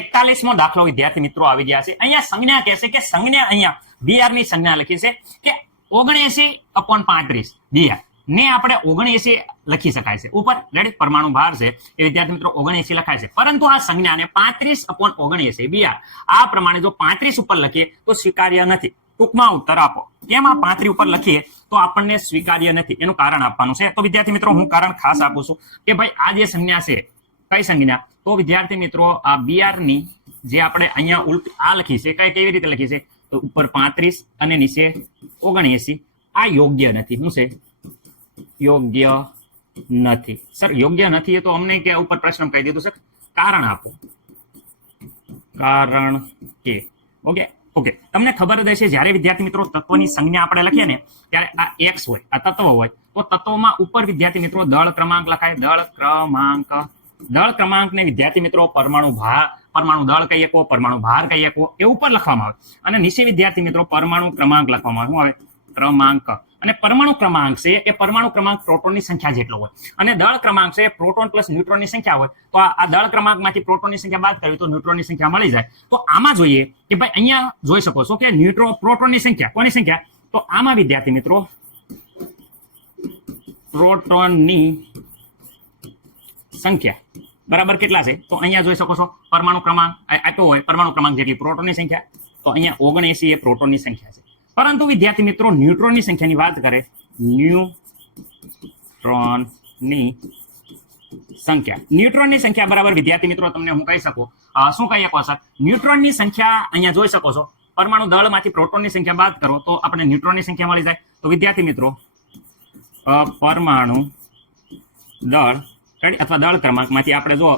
41મો દાખલો વિદ્યાર્થી મિત્રો આવી ગયા છે. અહીંયા સંજ્ઞા કહેશે કે સંજ્ઞા અહીંયા BR ની સંજ્ઞા લખી છે કે 79/35 BR ને આપણે 79 લખી શકાય છે ઉપર. રેડી, પરમાણુ ભાર છે એ વિદ્યાર્થી મિત્રો 79 લખાય છે, પરંતુ આ સંજ્ઞાને 35/79 BR આ પ્રમાણે જો 35 ઉપર લખીએ તો સ્વીકાર્ય નથી. ટૂંકમાં ઉત્તર આપો. કેમ આ 35 ઉપર લખીએ તો આપણને સ્વીકાર્ય નથી, એનું કારણ આપવાનું છે. તો વિદ્યાર્થી મિત્રો હું કારણ ખાસ આપું છું કે ભાઈ આ જે સંજ્ઞા છે, કઈ સંજ્ઞા? તો વિદ્યાર્થી મિત્રો આ BR ની જે આપણે અહીંયા ઉલટી આ લખી છે, કેવી રીતે લખી છે? તો ઉપર 35 અને નીચે 79. આ યોગ્ય નથી. શું છે? યોગ્ય નથી. સર યોગ્ય નથી તો અમને કે ઉપર પ્રશ્ન કહી દીધું સર, કારણ આપો. કારણ કે ઓકે તમને ખબર જ હશે જ્યારે વિદ્યાર્થી મિત્રો તત્વની સંજ્ઞા આપણે લખીએ ને ત્યારે આ x હોય, આ તત્વ હોય, તો તત્વમાં ઉપર વિદ્યાર્થી મિત્રો દળ ક્રમાંક લખાય. દળ ક્રમાંકને વિદ્યાર્થી મિત્રો પરમાણુ દળ કહીએ કો, પરમાણુ ભાર કહીએ કો, એ ઉપર લખવામાં આવે. અને નીચે વિદ્યાર્થી મિત્રો પરમાણુ ક્રમાંક લખવામાં આવે. શું આવે? ક્રમાંક. અને પરમાણુ ક્રમાંક છે એ પરમાણુ ક્રમાંક પ્રોટોનની સંખ્યા જેટલો હોય, અને દળ ક્રમાંક છે પ્રોટોન પ્લસ ન્યુટ્રોનની સંખ્યા હોય. તો આ દળ ક્રમાંકમાંથી પ્રોટોનની સંખ્યા બાદ કરવી તો ન્યુટ્રોનની સંખ્યા મળી જાય. તો આમાં જોઈએ કે ભાઈ અહીંયા જોઈ શકો છો કે પ્રોટોનની સંખ્યા, કોની સંખ્યા? તો આમાં વિદ્યાર્થી મિત્રો પ્રોટોનની સંખ્યા બરાબર કેટલા છે? તો અહીંયા જોઈ શકો છો પરમાણુ ક્રમાંક આપ્યો હોય, પરમાણુ ક્રમાંક જેટલી પ્રોટોનની સંખ્યા. તો અહીંયા 79 એ પ્રોટોનની સંખ્યા છે. પરંતુ વિદ્યાર્થી મિત્રો ન્યુટ્રોનની સંખ્યાની વાત કરે, ન્યુટ્રોનની સંખ્યા બરાબર વિદ્યાર્થી મિત્રો તમને હું કહી શકું, શું કહી શકો સર? ન્યુટ્રોનની સંખ્યા અહીંયા જોઈ શકો છો, પરમાણુ દળમાંથી પ્રોટોનની સંખ્યા બાદ કરો તો આપણે ન્યુટ્રોનની સંખ્યા મળી જાય. તો વિદ્યાર્થી મિત્રો પરમાણુ દળ અથવા દળ ક્રમાંકમાંથી આપણે જો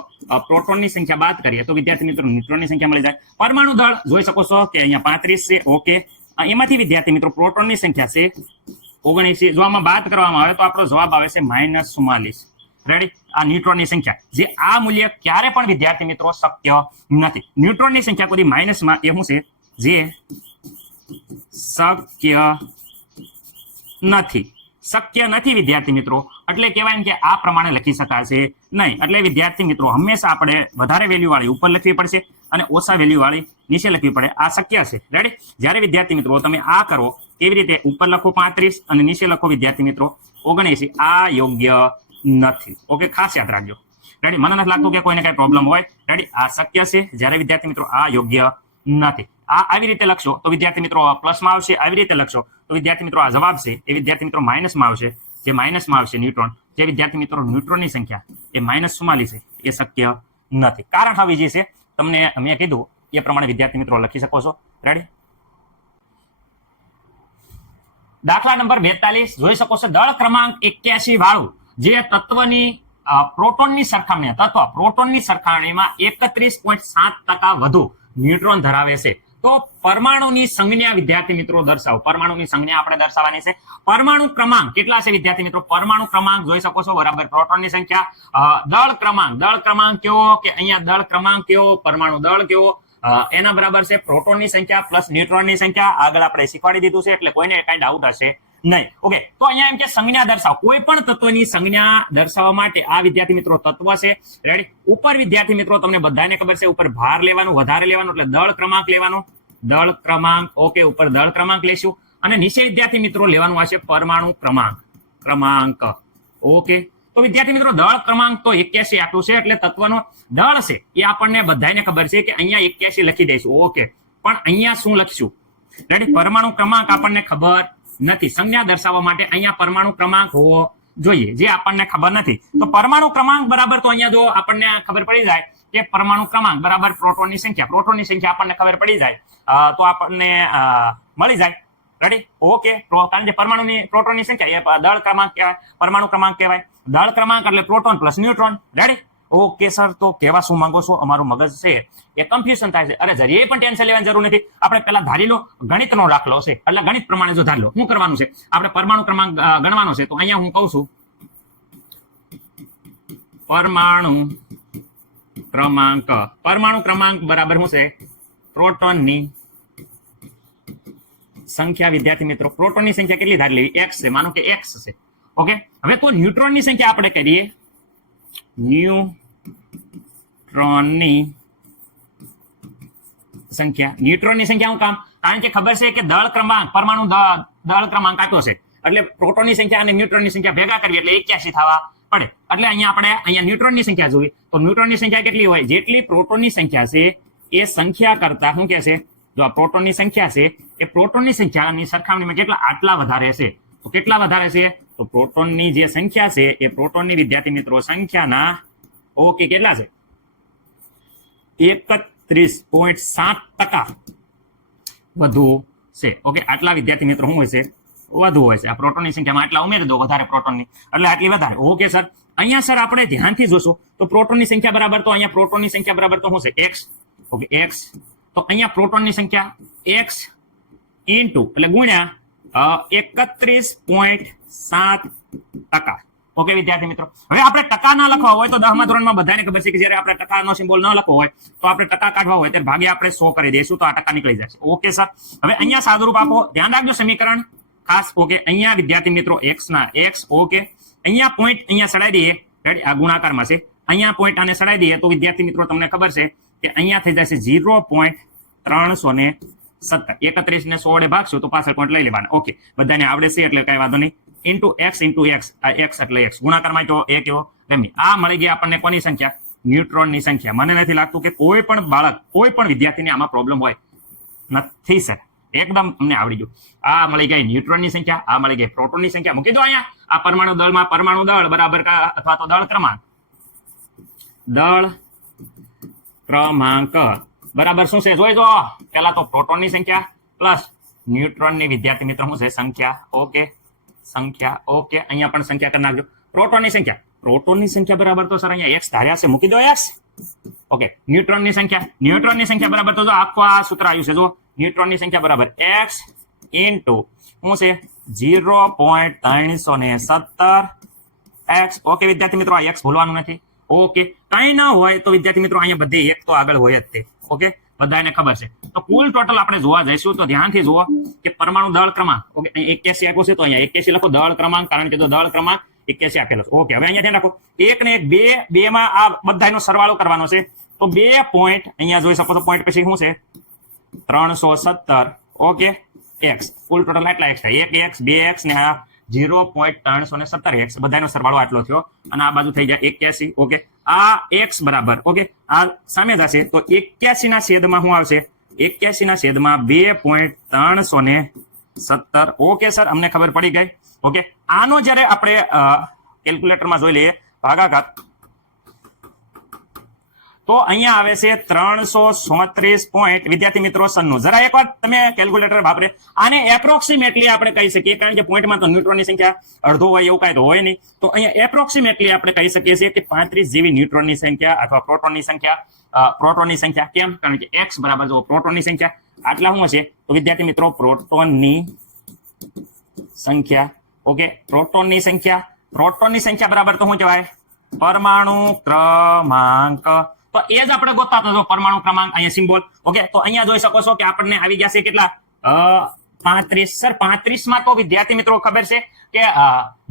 પ્રોટોનની સંખ્યા બાદ કરીએ તો વિદ્યાર્થી મિત્રો ન્યુટ્રોનની સંખ્યા મળી જાય. પરમાણુ દળ જોઈ શકો છો કે અહીંયા 35 છે. ઓકે, એમાંથી વિદ્યાર્થી મિત્રો પ્રોટોનની સંખ્યા છે 79. જો આમાં બાદ કરવામાં આવે તો આપણો જવાબ આવે છે -44. રેડી, આ ન્યુટ્રોનની સંખ્યા, જે આ મૂલ્ય ક્યારે પણ વિદ્યાર્થી મિત્રો શક્ય નથી. ન્યુટ્રોનની સંખ્યા કોઈ માઇનસમાં એ શું છે? જે શક્ય નથી વિદ્યાર્થી મિત્રો. એટલે કહેવાય કે આ પ્રમાણે લખી શકાશે નહીં. એટલે વિદ્યાર્થી મિત્રો હંમેશા આપણે વધારે વેલ્યુ વાળી ઉપર લખવી પડશે અને ઓછા વેલ્યુ વાળી નીચે લખવી પડે. આ શક્ય છે. રેડી, જ્યારે વિદ્યાર્થી મિત્રો તમે આ કરો કેવી રીતે? ઉપર લખો 35 અને નીચે લખો વિદ્યાર્થી મિત્રો 79. આ યોગ્ય નથી. ઓકે, ખાસ યાદ રાખજો. રેડી, મને નથી લાગતું કે કોઈને કઈ પ્રોબ્લેમ હોય. રેડી, આ શક્ય છે, જ્યારે વિદ્યાર્થી મિત્રો આ યોગ્ય નથી. આ આવી રીતે લખશો તો વિદ્યાર્થી મિત્રો પ્લસમાં આવશે, આવી રીતે લખશો તો વિદ્યાર્થી મિત્રો આ જવાબ છે એ વિદ્યાર્થી મિત્રો માઇનસમાં આવશે. જે માઇનસમાં આવશે ન્યુટ્રોન, જે વિદ્યાર્થી મિત્રો ન્યુટ્રોનની સંખ્યા એ -44 છે, એ શક્ય નથી. કારણ હવે જે છે તમને મેં કીધું એ પ્રમાણે વિદ્યાર્થી મિત્રો લખી શકો છો. રેડી, દાખલા નંબર 42 જોઈ શકો છો. દળ ક્રમાંક 81 વાળું જે તત્વની પ્રોટોનની સરખામણીમાં 31.7% વધુ ન્યુટ્રોન ધરાવે છે, તો પરમાણુની સંજ્ઞા વિદ્યાર્થી મિત્રો દર્શાવો. પરમાણુની સંજ્ઞા આપણે દર્શાવવાની છે. પરમાણુ ક્રમાંક કેટલા છે વિદ્યાર્થી મિત્રો? પરમાણુ ક્રમાંક જોઈ શકો છો બરાબર પ્રોટોનની સંખ્યા. દળ ક્રમાંક કેવો? કે અહીંયા દળ ક્રમાંક કેવો, પરમાણુ દળ કેવો, એના બરાબર છે પ્રોટોનની સંખ્યા પ્લસ ન્યુટ્રોનની સંખ્યા. આગળ આપણે શીખવાડી દીધું છે એટલે કોઈને કઈ ડાઉટ હશે નહીં. ઓકે, તો અહીંયા એમ કે સંજ્ઞા દર્શાવો. કોઈ પણ તત્વની સંજ્ઞા દર્શાવવા માટે આ વિદ્યાર્થી મિત્રો તત્વ છે. રેડી, ઉપર વિદ્યાર્થી મિત્રો તમને બધાને ખબર છે ઉપર ભાર લેવાનું, વધારે લેવાનું એટલે દળ ક્રમાંક લેવાનો. દળ ક્રમાંક. ઓકે, ઉપર દળ ક્રમાંક લેશું અને નીચે વિદ્યાર્થી મિત્રો લેવાનું આવશે પરમાણુ ક્રમાંક. ઓકે, તો વિદ્યાર્થી મિત્રો દળ ક્રમાંક તો 81 આપ્યું છે, એટલે તત્વનો દળ છે એ આપણને બધાને ખબર છે કે અહીંયા 81 લખી દઈશું. ઓકે, પણ અહીંયા શું લખશું? રેડી, પરમાણુ ક્રમાંક આપણને ખબર નથી. સંજ્ઞા દર્શાવવા માટે અહીંયા પરમાણુ ક્રમાંક હોવો જોઈએ, જે આપણને ખબર નથી. તો પરમાણુ ક્રમાંક બરાબર તો અહીંયા જો આપણને ખબર પડી જાય કે પરમાણુ ક્રમાંક બરાબર પ્રોટોનની સંખ્યા આપણને ખબર પડી જાય તો આપણને મળી જાય. રેડી, ઓકે, કારણ કે પ્રોટોનની સંખ્યા એ દળ ક્રમાંક કહેવાય, પરમાણુ ક્રમાંક કહેવાય. દળ ક્રમાંક એટલે proton plus neutron. Ready, okay sir, તો કહેવા શું માંગો છો? અમારું મગજ છે એ કન્ફ્યુઝન થાય છે. અરે જરીએ પણ ટેન્શન લેવાની જરૂર નથી. આપણે પહેલા ધારી લો, ગણિતનો દાખલો છે એટલે ગણિત પ્રમાણે જો ધારી લો. શું કરવાનું છે? આપણે પરમાણુ ક્રમાંક ગણવાનો છે. તો અહીંયા હું કહું છું પરમાણુ ક્રમાંક બરાબર શું છે? પ્રોટોનની સંખ્યા વિદ્યાર્થી મિત્રો. પ્રોટોનની સંખ્યા કેટલી ધારી લેવી? x છે, માનો કે x છે. ઓકે, હવે તો ન્યુટ્રોનની સંખ્યા આપણે કરીએ. ન્યુટ્રોનની સંખ્યા. ન્યુટ્રોનની સંખ્યા શું કામ? કારણ કે ખબર છે કે દળ ક્રમાંક પરમાણુ દળ ક્રમાંક આપ્યો છે એટલે પ્રોટોનની સંખ્યા અને ન્યુટ્રોનની સંખ્યા ભેગા કરવી એટલે 81 થવા પડે. એટલે અહીંયા ન્યુટ્રોનની સંખ્યા જોવી તો ન્યુટ્રોનની સંખ્યા કેટલી હોય? જેટલી પ્રોટોનની સંખ્યા છે એ સંખ્યા કરતા શું કહે છે? જો આ પ્રોટોનની સંખ્યા છે એ પ્રોટોનની સંખ્યાની સરખામણીમાં કેટલા આટલા વધારે છે. તો કેટલા વધારે છે? તો પ્રોટોનની જે સંખ્યા છે એ પ્રોટોનની વિદ્યાર્થી મિત્રો સંખ્યાના ઓકે કેટલા છે? 31.7% વધુ છે. ઓકે આટલા વિદ્યાર્થી મિત્રો શું હોય છે? વધુ હોય છે. આ પ્રોટોનની સંખ્યામાં આટલા ઉમેરી દો વધારે પ્રોટોનની એટલે આટલી વધારે. ઓકે સર અહીંયા સર આપણે ધ્યાનથી જોશું તો પ્રોટોનની સંખ્યા બરાબર તો અહીંયા પ્રોટોનની સંખ્યા બરાબર તો શું છે? x. ઓકે x તો અહીંયા પ્રોટોનની સંખ્યા x ઇન્ટુ એટલે ગુણ્યા 31.7%. ઓકે વિદ્યાર્થી મિત્રો હવે આપણે ટકા ના લખવા હોય તો 10મા ધોરણમાં બધાને ખબર છે કે જ્યારે આપણે ટકાનો સિમ્બોલ ન લખવો હોય તો આપણે ટકા કાઢવા હોય ત્યારે ભાગે આપણે 100 કરી દઈશું તો આ ટકા નીકળી જશે. ઓકે સર હવે અહીંયા સાદુરૂપ આપો. ધ્યાન રાખજો સમીકરણ ખાસ. ઓકે અહીંયા વિદ્યાર્થી મિત્રો x ના x. ઓકે અહીંયા પોઈન્ટ અહીંયા સડાઈ દઈએ. આ ગુણાકારમાં છે. અહીંયા પોઈન્ટ આને સડાઈ દઈએ તો વિદ્યાર્થી મિત્રો તમને ખબર છે કે અહીંયા થઈ જશે 0.317. 31 ને 100 ભાગશું તો પાછળ પોઈન્ટ લઈ લેવાના. ઓકે બધાને આવડે છે એટલે કઈ વાંધો નહીં. ઇન્ટુ x આ x એટલે x ગુણાકારમાં તો એ કેવો રમી. આ મળી ગઈ આપણને કોની સંખ્યા? ન્યુટ્રોનની સંખ્યા. મને નથી લાગતું કે કોઈ પણ બાળક કોઈ પણ વિદ્યાર્થીને આમાં પ્રોબ્લેમ હોય. નથી સર એકદમ અમને આવડી ગયું. આ મળી ગઈ ન્યુટ્રોનની સંખ્યા, આ મળી ગઈ પ્રોટોનની સંખ્યા. મૂકી દો અહીંયા. આ પરમાણુ દળમાં પરમાણુ દળ બરાબર અથવા તો દળ ક્રમાંક બરાબર શું છે? જોઈ જો પેલા તો પ્રોટોનની સંખ્યા પ્લસ ન્યુટ્રોનની વિદ્યાર્થી મિત્રો શું છે? સંખ્યા. ઓકે સંખ્યા. ઓકે અહીંયા પણ સંખ્યા કરી નાખજો. પ્રોટોનની સંખ્યા બરાબર તો સર અહીંયા x ધાર્યા છે મૂકી દો x. ઓકે ન્યુટ્રોનની સંખ્યા બરાબર તો જો આખું આ સૂત્ર આવ્યું છે. જો ન્યુટ્રોનની સંખ્યા બરાબર x ઇન્ટુ શું છે? 0.317 x. ઓકે વિદ્યાર્થી મિત્રો આ x ભૂલવાનું નથી. ઓકે કઈ ના હોય તો વિદ્યાર્થી મિત્રો અહીંયા બધી એક તો આગળ હોય જ તે. ઓકે બધાને ખબર છે. તો કુલ ટોટલ આપણે જોવા જઈશું તો ધ્યાનથી જુઓ કે પરમાણુ દળ ક્રમાંક. ઓકે 81 આપ્યો છે તો અહીંયા 81 લખો દળ ક્રમાંક કારણ કે જો દળ ક્રમાંક 81 આપેલો છે. ઓકે હવે અહીંયા ધ્યાન રાખો 1 ને 1 2 માં આ બધાનો સરવાળો કરવાનો છે તો 2 પોઈન્ટ અહીંયા જોઈ શકો છો પોઈન્ટ પછી શું છે? 317. ઓકે x કુલ ટોટલ એટલા x થાય 1x 2x ને આ 0.317x બધાનો સરવાળો આટલો થયો અને આ બાજુ થઈ જાય 81. ઓકે આ x બરાબર. ઓકે આ સામે જશે તો 81 ના છેદમાં શું આવશે? 81 ના છેદમાં 2.317. ઓકે સર અમને ખબર પડી ગઈ. ઓકે આનો જ્યારે આપણે કેલ્ક્યુલેટરમાં જોઈ લઈએ ભાગાકાર તો અહીંયા આવે છે 337 પોઈન્ટ વિદ્યાર્થી મિત્રો 96. જરા એકવાર તમે કેલ્ક્યુલેટર વાપરે આને એપ્રોક્સિમેટલી આપણે કહી શકીએ કારણ કે પોઈન્ટમાં તો ન્યુટ્રોનની સંખ્યા અડધો હોય એવું કાંઈ તો હોય નહીં. તો અહીંયા એપ્રોક્સિમેટલી આપણે કહી શકીએ છીએ કે 35 જેવી ન્યુટ્રોનની સંખ્યા અથવા પ્રોટોનની સંખ્યા. કેમ? કારણ કે x બરાબર જો પ્રોટોનની સંખ્યા આટલા શું હશે? તો વિદ્યાર્થી મિત્રો પ્રોટોનની સંખ્યા. ઓકે પ્રોટોનની સંખ્યા બરાબર તો શું કહેવાય? પરમાણુ ક્રમાંક. તો એ જ આપણે ગોતતા હતો પરમાણુ ક્રમાંક અહીંયા સિમ્બોલ. ઓકે તો અહીંયા જોઈ શકો છો કે આપણને આવી ગયા છે કેટલા? 35. સર 35 માં તો વિદ્યાર્થી મિત્રો ખબર છે કે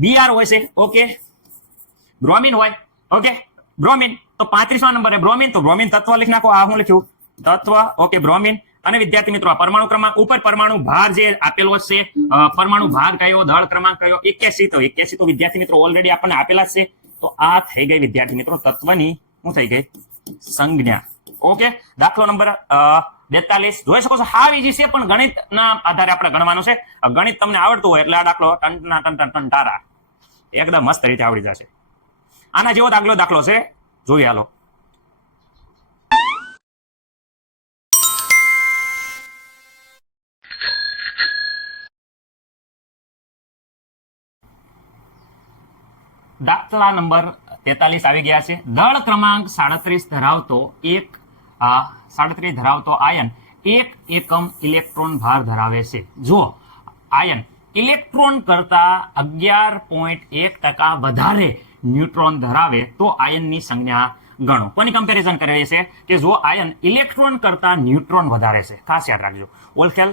Br હોય છે. ઓકે બ્રોમિન હોય. ઓકે બ્રોમિન તો 35મા નંબરે બ્રોમિન તો બ્રોમિન તત્વ લખી નાખો. આ હું લખ્યું તત્વ. ઓકે બ્રોમિન અને વિદ્યાર્થી મિત્રો આ પરમાણુ ક્રમાંક ઉપર પરમાણુ ભાર જે આપેલો છે પરમાણુ ભાર કયો દળ ક્રમાંક કયો 81. તો 81 તો વિદ્યાર્થી મિત્રો ઓલરેડી આપણને આપેલા છે. તો આ થઈ ગઈ વિદ્યાર્થી મિત્રો તત્વની શું થઈ ગઈ? સંજ્ઞા. ઓકે દાખલો નંબર 42 જોઈ શકો છો હાવ ઈઝી છે પણ ગણિતના આધારે આપણે ગણવાનું છે. ગણિત તમને આવડતું હોય એટલે આ દાખલો ટંટારા એકદમ મસ્ત રીતે આવડી જશે. આના જેવો દાખલો છે જોઈએ હાલો. દાખલા નંબર 43 આવી ગયા છે. દળ ક્રમાંક 37 ધરાવતો આયન 1 એકમ ઇલેક્ટ્રોન ભાર ધરાવે છે. જો આયન ઇલેક્ટ્રોન કરતા 11.1% વધારે ન્યુટ્રોન ધરાવે તો આયનની સંજ્ઞા ગણો. કોની કમ્પેરિઝન કરે છે કે જો આયન ઇલેક્ટ્રોન કરતા ન્યુટ્રોન વધારે છે. ખાસ યાદ રાખજો. ઓલખેલ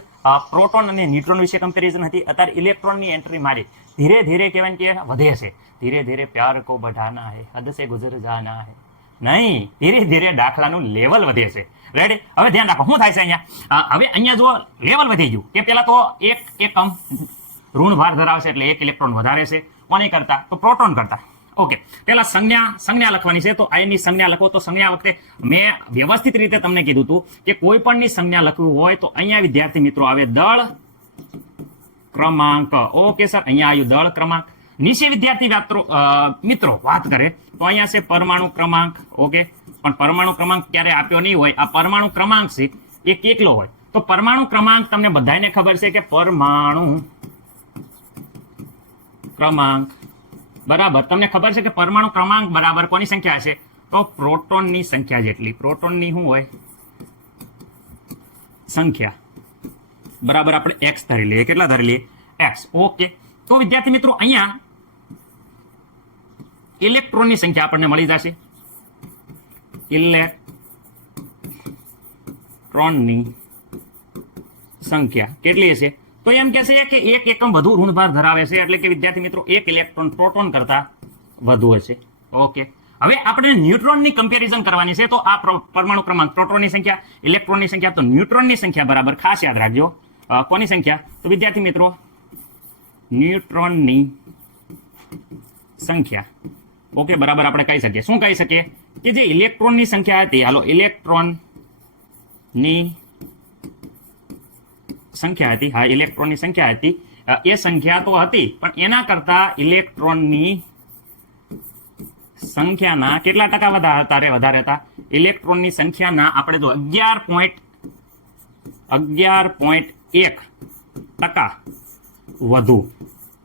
પ્રોટોન અને ન્યુટ્રોન વિશે કમ્પેરિઝન હતી. અત્યારે ઇલેક્ટ્રોનની એન્ટ્રી મારી ધીરે ધીરે કહેવાય કે વધે છે. ધીરે ધીરે પ્યાર કો बढ़ाना है हद से गुजर जाना है નહીં, ધીરે ધીરે દાખલાનું લેવલ વધે છે. રેડી? હવે ધ્યાન રાખો શું થાય છે અહીંયા. હવે અહીંયા જો લેવલ વધી ગયું કે પેલા તો એક એકમ ઋણ ભાર ધરાવશે એટલે એક ઇલેક્ટ્રોન વધારે છે. કોની કરતા? તો પ્રોટોન કરતા. ઓકે, પેલા સંજ્ઞા લખવાની છે. તો આયનની સંજ્ઞા લખો. તો સંજ્ઞા વખતે મેં વ્યવસ્થિત રીતે તમને કીધું હતું કે કોઈ પણની સંજ્ઞા લખવું હોય તો અહીંયા વિદ્યાર્થી મિત્રો આવે દળ ક્રમાંક. ઓકે સર, અહીંયા આવ્યું દળ ક્રમાંક. નીચે વિદ્યાર્થી મિત્રો વાત કરે તો અહીંયા છે પરમાણુ ક્રમાંક. ઓકે, પણ પરમાણુ ક્રમાંક ક્યારે આપ્યો નહીં હોય. આ પરમાણુ ક્રમાંક છે એ કેટલો હોય? તો પરમાણુ ક્રમાંક તમને બધાને ખબર છે કે પરમાણુ ક્રમાંક બરાબર, તમને ખબર છે કે પરમાણુ ક્રમાંક બરાબર કોની સંખ્યા છે? તો પ્રોટોનની સંખ્યા જેટલી. પ્રોટોનની શું હોય? સંખ્યા બરાબર. આપણે એક્સ ધરી લઈએ. કેટલા ધરી લઈએ? એક્સ. ઓકે, તો વિદ્યાર્થી મિત્રો અહીંયા ઇલેક્ટ્રોનની સંખ્યા આપણને મળી જશે. ઇલેક્ટ્રોનની સંખ્યા કેટલી હશે? તો એમ કહે છે કે એક એકમ વધુ ઋણભાર ધરાવે છે એટલે કે વિદ્યાર્થી મિત્રો એક ઇલેક્ટ્રોન પ્રોટોન કરતા વધુ હશે. ઓકે, હવે આપણે ન્યુટ્રોનની કમ્પેરિઝન કરવાની છે. તો આ પરમાણુ ક્રમાંક, પ્રોટોનની સંખ્યા, ઇલેક્ટ્રોનની સંખ્યા, તો ન્યુટ્રોનની સંખ્યા બરાબર ખાસ યાદ રાખજો. કોની સંખ્યા? તો વિદ્યાર્થી મિત્રો ન્યુટ્રોનની સંખ્યા. ઓકે, બરાબર આપણે કહી શકીએ. શું કહી શકીએ? કે જે ઇલેક્ટ્રોનની સંખ્યા હતી, હાલો ઇલેક્ટ્રોનની સંખ્યા હતી, હા ઇલેક્ટ્રોનની સંખ્યા હતી, એ સંખ્યા તો હતી પણ એના કરતા ઇલેક્ટ્રોનની સંખ્યાના કેટલા ટકા વધારે હતા? ઇલેક્ટ્રોનની સંખ્યાના આપણે જો 11.1% વધુ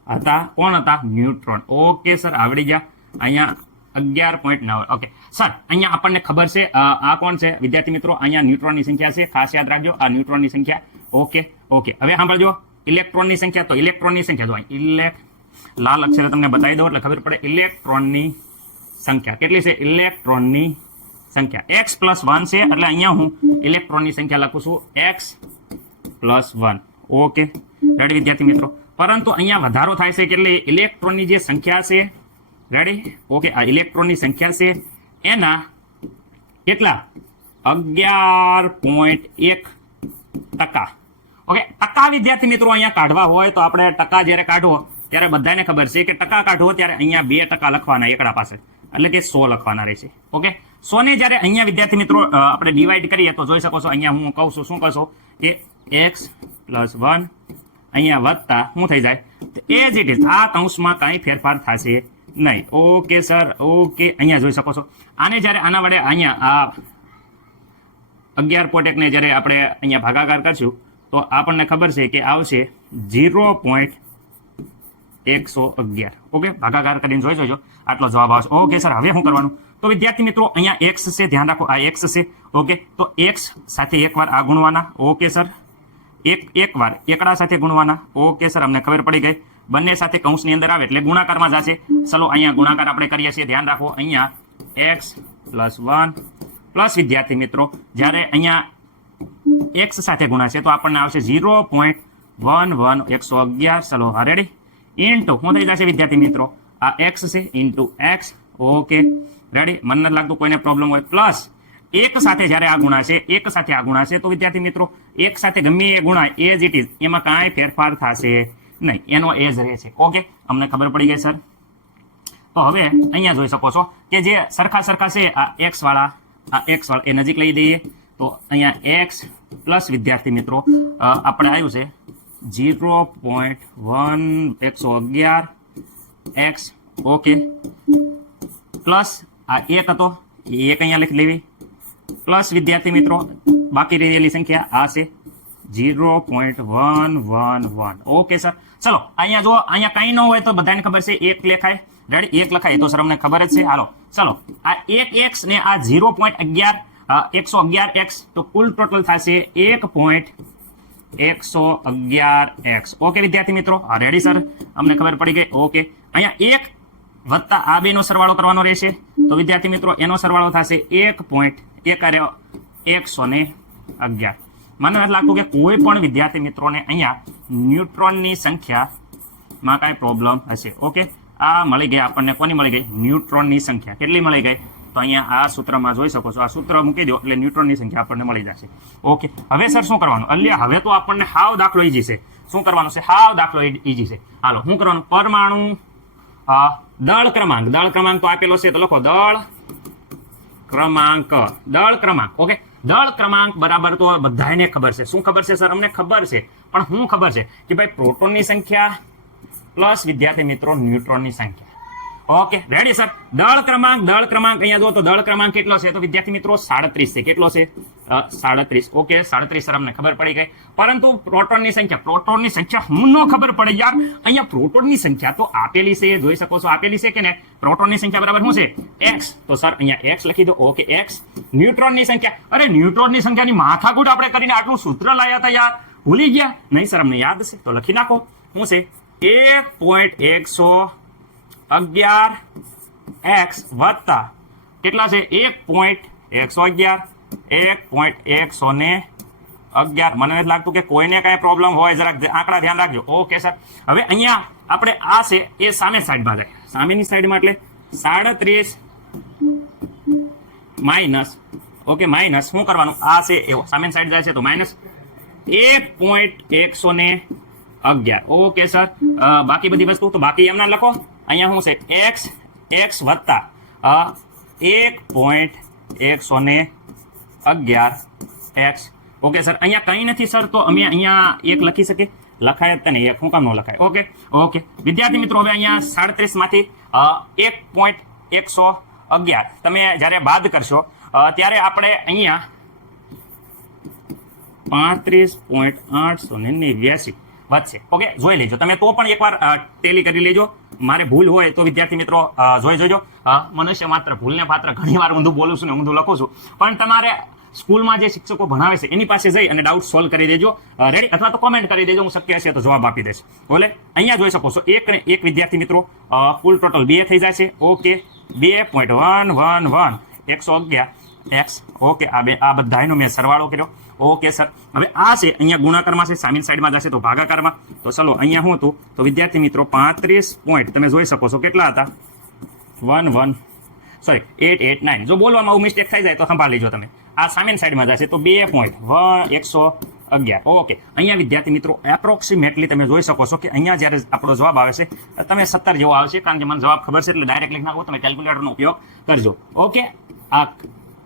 હતા. કોણ હતા? ન્યુટ્રોન. ઓકે સર, આવડી ગયા. અહીંયા 11.9. ઓકે સર, અહીંયા આપણને ખબર છે આ કોણ છે વિદ્યાર્થી મિત્રો? અહીંયા ન્યુટ્રોનની સંખ્યા છે, ખાસ યાદ રાખજો આ ન્યુટ્રોનની સંખ્યા. ઓકે, હવે સાંભળજો ઇલેક્ટ્રોનની સંખ્યા. તો ઇલેક્ટ્રોનની સંખ્યા જો લાલ અક્ષરે તમને બતાવી દો એટલે ખબર પડે. ઇલેક્ટ્રોનની સંખ્યા કેટલી છે? ઇલેક્ટ્રોનની સંખ્યા x+1 છે એટલે અહીંયા હું ઇલેક્ટ્રોનની સંખ્યા લખું છું x+1. ઓકે, રેડી વિદ્યાર્થી મિત્રો? પરંતુ અહીંયા વધારો થાય છે કેટલી? ઇલેક્ટ્રોનની જે સંખ્યા છે, રેડી? ઓકે, આ ઇલેક્ટ્રોનની સંખ્યા છે એના કેટલા? 11.1%. ઓકે, ટકા વિદ્યાર્થી મિત્રો અહીંયા કાઢવા હોય તો આપણે ટકા જ્યારે કાઢવો ત્યારે બધાને ખબર છે કે ટકા કાઢવો ત્યારે અહીંયા 2% લખવાના એકડા પાસે, એટલે કે 100 લખવાના રહેશે. ઓકે, 100 ને જ્યારે અહીંયા વિદ્યાર્થી મિત્રો આપણે ડિવાઈડ કરીએ તો જોઈ શકો છો અહીંયા હું કહું છું શું કહેશો કે x+1 અહીંયા વધતા શું થઈ જાય? As it is. આ કૌંસમાં કાંઈ ફેરફાર થશે નહીં. ઓકે સર, ઓકે, અહીંયા જોઈ શકો છો. આને જ્યારે આના વડે અહીંયા આ 11.1 ને જ્યારે આપણે અહીંયા ભાગાકાર કરશું તો આપણને ખબર છે કે આવશે 0.111. ઓકે, ભાગાકાર કરીને જોઈ જોજો આટલો જવાબ આવશે. ઓકે સર, હવે શું કરવાનું? તો વિદ્યાર્થી મિત્રો અહીંયા x છે, ધ્યાન રાખો આ x છે. ઓકે, તો x સાથે એકવાર આ ગુણવાના. ઓકે સર, એકવાર એકડા સાથે ગુણવાના. ઓકે સર, અમને ખબર પડી ગઈ. બંને સાથે કૌંસની અંદર આવે એટલે ગુણાકારમાં જશે. ચલો અહીંયા ગુણાકાર આપણે કરીએ છીએ. ધ્યાન રાખો અહીંયા x+1 પ્લસ વિદ્યાર્થી મિત્રો જ્યારે અહીંયા x સાથે ગુણાશે તો આપણને આવશે 0.11111. ચલો હા રેડી? ઇન્ટુ શું થઈ જશે વિદ્યાર્થી મિત્રો? આ x છે ઇન્ટુ x. Okay, ready? મને નથી લાગતું કોઈને પ્રોબ્લેમ હોય. પ્લસ એક સાથે જ્યારે આ ગુણાશે, એક સાથે આ ગુણાશે તો વિદ્યાર્થી મિત્રો એક સાથે ગમે એ ગુણાય એઝ ઇટ ઇઝ, એમાં કાંઈ ફેરફાર થશે નહીં, એનો એજ રહેશે. ઓકે, અમને ખબર પડી ગઈ સર. તો હવે અહીંયા જોઈ શકો છો કે જે સરખા છે આ x વાળા એ નજીક લઈ દઈએ તો અહીંયા x પ્લસ વિદ્યાર્થી મિત્રો આપણે આવ્યું છે 0.111x. ઓકે, પ્લસ આ એક હતો એ એક અહીંયા લખી લેવી, પ્લસ વિદ્યાર્થી મિત્રો બાકી રહેલી સંખ્યા આ છે 0.111. ઓકે સર, ચલો અહીંયા જો અહીંયા કંઈ ન હોય તો બધાને ખબર છે એક લખાય. રેડી? એક લખાય તો સર અમને ખબર જ છે. હાલો ચલો આ 1x ને આ 111x તો કુલ ટોટલ થશે 1.111x. ઓકે વિદ્યાર્થી મિત્રો, હા રેડી સર, અમને ખબર પડી ગઈ. ઓકે, અહીંયા 1 વત્તા આ બેનો સરવાળો કરવાનો રહેશે તો વિદ્યાર્થી મિત્રો એનો સરવાળો થશે 1.111. મને નથી લાગતું કે કોઈ પણ વિદ્યાર્થી મિત્રોને અહીંયા ન્યુટ્રોનની સંખ્યામાં કાંઈ પ્રોબ્લેમ હશે. ઓકે, આ મળી ગઈ આપણને. કોની મળી ગઈ? ન્યુટ્રોનની સંખ્યા. કેટલી મળી ગઈ? તો તો અહીંયા આ સૂત્રમાં જોઈ શકો છો, આ સૂત્ર મૂકી દો એટલે ન્યુટ્રોનની સંખ્યા આપણને મળી જશે. ઓકે, હવે સર શું કરવાનું? અલ્યા હવે તો આપણને હાવ દાખલો ઈજી છે. શું કરવાનું છે? હાવ દાખલો ઈજી છે. હાલો, શું કરવાનું? પરમાણુ દળ ક્રમાંક તો આપેલો છે, તો લખો દળ ક્રમાંક. ઓકે, દળ ક્રમાંક બરાબર તો બધાને ખબર છે. શું ખબર છે સર? અમને ખબર છે, પણ શું ખબર છે કે ભાઈ પ્રોટોનની સંખ્યા પ્લસ વિદ્યાર્થી મિત્રો ન્યુટ્રોનની સંખ્યા. Okay, ready sir? દળ ક્રમાંક અહીંયા જો તો દળ ક્રમાંક કેટલો છે? તો વિદ્યાર્થી મિત્રો 37 છે. કેટલો છે? 37. ઓકે, 37 સર અમને ખબર પડી ગઈ, પરંતુ પ્રોટોનની સંખ્યા હું ન ખબર પડે યાર. અહીંયા પ્રોટોનની સંખ્યા તો આપેલી છે, જોઈ શકો છો, આપેલી છે કે ને? પ્રોટોનની સંખ્યા બરાબર શું છે? x. તો સર અહીંયા x લખી દો. Okay, x. ન્યુટ્રોનની સંખ્યા, અરે ન્યુટ્રોનની સંખ્યાની માથાકૂટ આપણે કરીને આટલું સૂત્ર લાયા હતા યાર, ભૂલી ગયા? નહીં સર, અમને યાદ છે, તો લખી નાખો. શું છે? 1.111x વત્તા કેટલા છે? 1.111. મને નથી લાગતું કે કોઈને કઈ પ્રોબ્લેમ હોય, જરાક આંકડા ધ્યાન રાખજો. ઓકે સર, હવે અહીંયા આપણે આ છે એ સામે સાઈડમાં જાય. સામેની સાઈડમાં એટલે 37 માઇનસ. ઓકે, માઇનસ શું કરવાનું? આ છે એવો સામેની સાઈડ જાય છે તો માઇનસ 1.111. ઓકે સર, બાકી બધી વસ્તુ તો બાકી એમના લખો. અહીંયા શું છે? x વત્તા 1.111x. ઓકે સર, અહીંયા કંઈ નથી સર, તો અમે અહીંયા એક લખી શકીએ? લખાય જ તને એક, હું કામ ન લખાય? ઓકે વિદ્યાર્થી મિત્રો, હવે અહીંયા 37 માંથી 1.111 તમે જ્યારે બાદ કરશો ત્યારે આપણે અહીંયા 35.889 વધશે. ઓકે, જોઈ લેજો તમે, તો પણ એકવાર ટેલી કરી લેજો. મારે ભૂલ હોય તો વિદ્યાર્થી મિત્રો જોઈ જોજો. મનુષ્ય માત્ર ભૂલને પાત્ર. ઘણી વાર ઊંધું બોલું છું ને ઊંધું લખું છું, પણ તમારે સ્કૂલમાં જે શિક્ષકો ભણાવે છે એની પાસે જઈ અને ડાઉટ સોલ્વ કરી દેજો. રેડી? અથવા તો કોમેન્ટ કરી દેજો, હું શક્ય હશે તો જવાબ આપી દઈશ. બોલે અહીંયા જોઈ શકો છો, એક વિદ્યાર્થી મિત્રો કુલ ટોટલ 2 થઈ જાય છે. Okay, 2.111 111x. ઓકે, આ બધાનો મેં સરવાળો કર્યો. ઓકે સર, હવે આ છે અહીંયા ગુણાકારમાં છે, સામેની સાઈડમાં જશે તો ભાગાકારમાં. તો ચલો અહીંયા શું હતું? તો વિદ્યાર્થી મિત્રો 35 પોઈન્ટ તમે જોઈ શકો છો કેટલા હતા? 889. જો બોલવામાં આવું મિસ્ટેક થઈ જાય તો સંભાળી લેજો તમે. આ સામેની સાઈડમાં જશે તો 2.111. ઓકે, અહીંયા વિદ્યાર્થી મિત્રો એપ્રોક્સિમેટલી તમે જોઈ શકો છો કે અહીંયા જ્યારે આપણો જવાબ આવે છે તમે 17 જેવો આવશે, કારણ કે મને જવાબ ખબર છે એટલે ડાયરેક્ટ લખી નાખો. તમે કેલ્ક્યુલેટરનો ઉપયોગ કરજો. ઓકે,